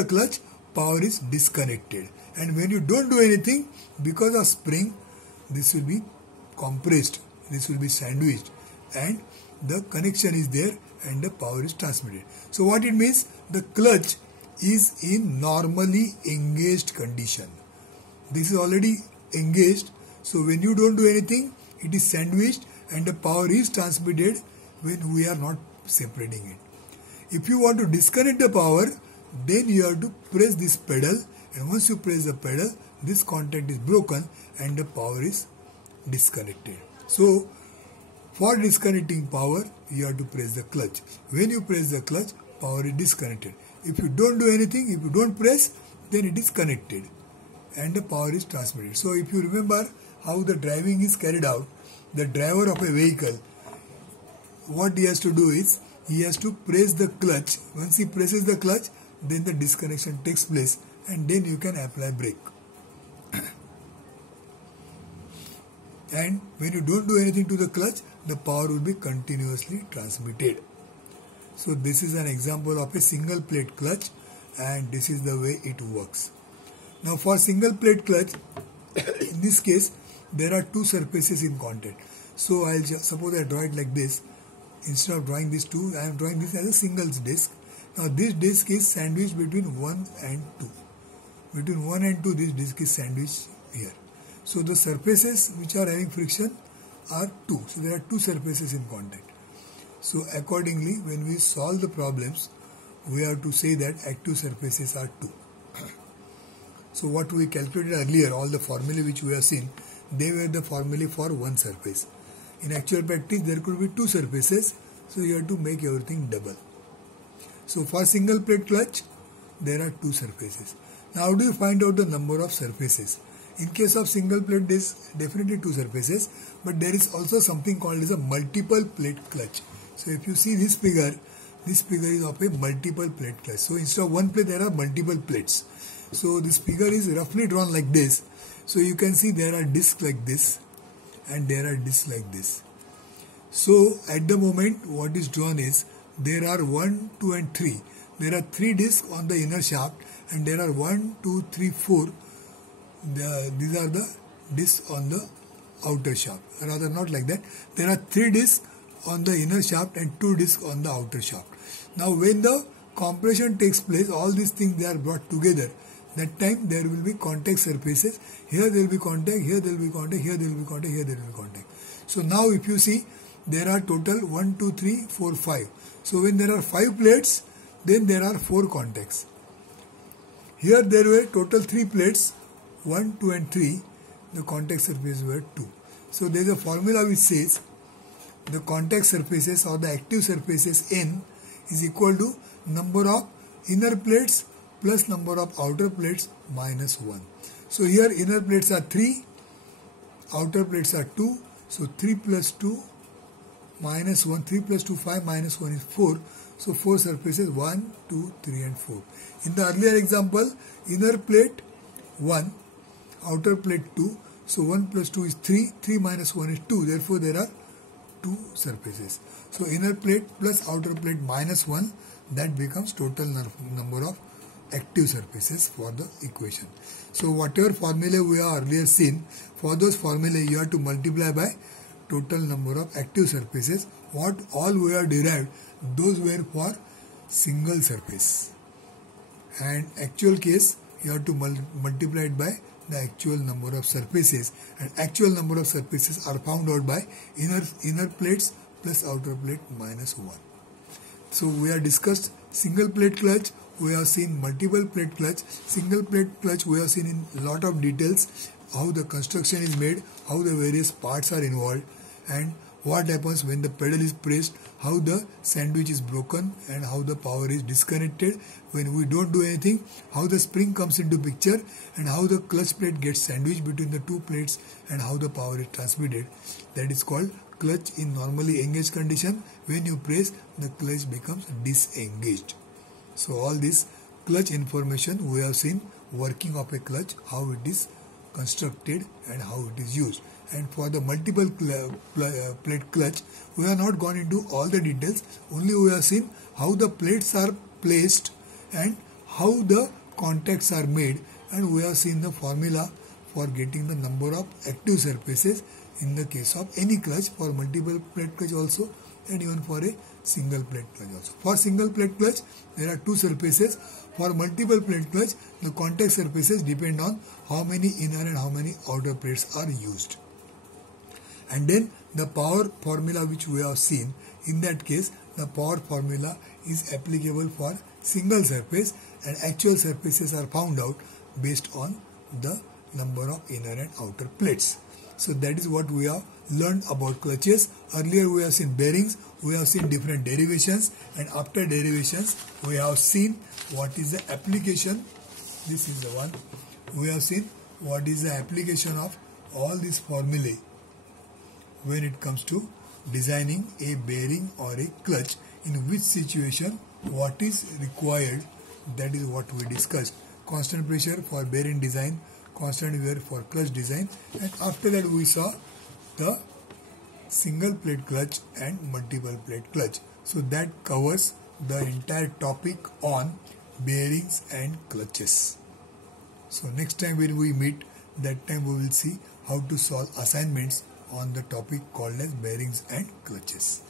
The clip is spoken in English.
the clutch, power is disconnected. And when you don't do anything, because of spring, this will be compressed, this will be sandwiched, and the connection is there and the power is transmitted. So what it means? The clutch is in normally engaged condition. This is already engaged, so when you don't do anything, it is sandwiched and the power is transmitted when we are not separating it. If you want to disconnect the power, then you have to press this pedal, and once you press the pedal, this contact is broken and the power is disconnected. So for disconnecting power, you have to press the clutch. When you press the clutch, power is disconnected. If you don't do anything, if you don't press, then it is connected and the power is transmitted. So if you remember how the driving is carried out, the driver of a vehicle, what he has to do is, he has to press the clutch. Once he presses the clutch, then the disconnection takes place and then you can apply brake. And when you don't do anything to the clutch, the power will be continuously transmitted. So this is an example of a single plate clutch, and this is the way it works. Now for single plate clutch, in this case, there are two surfaces in contact. So suppose I draw it like this. Instead of drawing these two, I am drawing this as a singles disc. Now this disc is sandwiched between 1 and 2. Between 1 and 2, this disc is sandwiched here. So the surfaces which are having friction are 2. So there are two surfaces in contact. So accordingly, when we solve the problems, we have to say that active surfaces are 2. So what we calculated earlier, all the formulae which we have seen, they were the formulae for one surface. In actual practice, there could be two surfaces, so you have to make everything double. So for single plate clutch, there are two surfaces. Now how do you find out the number of surfaces? In case of single plate, there is definitely two surfaces, but there is also something called as a multiple plate clutch. So if you see this figure is of a multiple plate clutch. So instead of one plate, there are multiple plates. So this figure is roughly drawn like this. So you can see there are discs like this and there are discs like this. So at the moment, what is drawn is, there are 1, 2 and 3. There are 3 discs on the inner shaft and there are 1, 2, 3, 4. These are the discs on the outer shaft. Rather not like that. There are 3 discs on the inner shaft and 2 discs on the outer shaft. Now when the compression takes place, all these things they are brought together. That time there will be contact surfaces. Here there will be contact, here there will be contact, here there will be contact, here there will be contact. So now if you see, there are total 1, 2, 3, 4, 5. So when there are 5 plates, then there are 4 contacts. Here there were total 3 plates, 1, 2 and 3. The contact surfaces were 2. So there is a formula which says the contact surfaces or the active surfaces N is equal to number of inner plates plus number of outer plates minus 1. So here inner plates are 3, outer plates are 2. So 3 plus 2 minus 1, 3 plus 2, 5 minus 1 is 4. So 4 surfaces, 1, 2, 3 and 4. In the earlier example, inner plate 1, outer plate 2. So 1 plus 2 is 3, 3 minus 1 is 2. Therefore there are 2 surfaces. So inner plate plus outer plate minus 1, that becomes total number of active surfaces for the equation. So whatever formula we have earlier seen, for those formulae you have to multiply by total number of active surfaces. What all we have derived, those were for single surface. And actual case, you have to multiply it by the actual number of surfaces. And actual number of surfaces are found out by inner plates plus outer plate minus 1. So we have discussed single plate clutch, we have seen multiple plate clutch. Single plate clutch we have seen in lot of details, how the construction is made, how the various parts are involved, and what happens when the pedal is pressed, how the sandwich is broken and how the power is disconnected when we don't do anything, how the spring comes into picture and how the clutch plate gets sandwiched between the two plates and how the power is transmitted. That is called clutch in normally engaged condition. When you press, the clutch becomes disengaged. So all this clutch information we have seen, working of a clutch, how it is constructed and how it is used. And for the multiple plate clutch, we have not gone into all the details, only we have seen how the plates are placed and how the contacts are made, and we have seen the formula for getting the number of active surfaces in the case of any clutch, for multiple plate clutch also, and even for a single plate clutch also. For single plate clutch, there are two surfaces. For multiple plate clutch, the contact surfaces depend on how many inner and how many outer plates are used. And then the power formula which we have seen, in that case the power formula is applicable for single surface, and actual surfaces are found out based on the number of inner and outer plates. So that is what we have learned about clutches. Earlier we have seen bearings, we have seen different derivations, and after derivations we have seen what is the application. This is the one. We have seen what is the application of all these formulae when it comes to designing a bearing or a clutch, in which situation what is required. That is what we discussed. Constant pressure for bearing design, constant wear for clutch design, and after that we saw the single plate clutch and multiple plate clutch. So that covers the entire topic on bearings and clutches. So next time when we meet, that time we will see how to solve assignments on the topic called as bearings and clutches.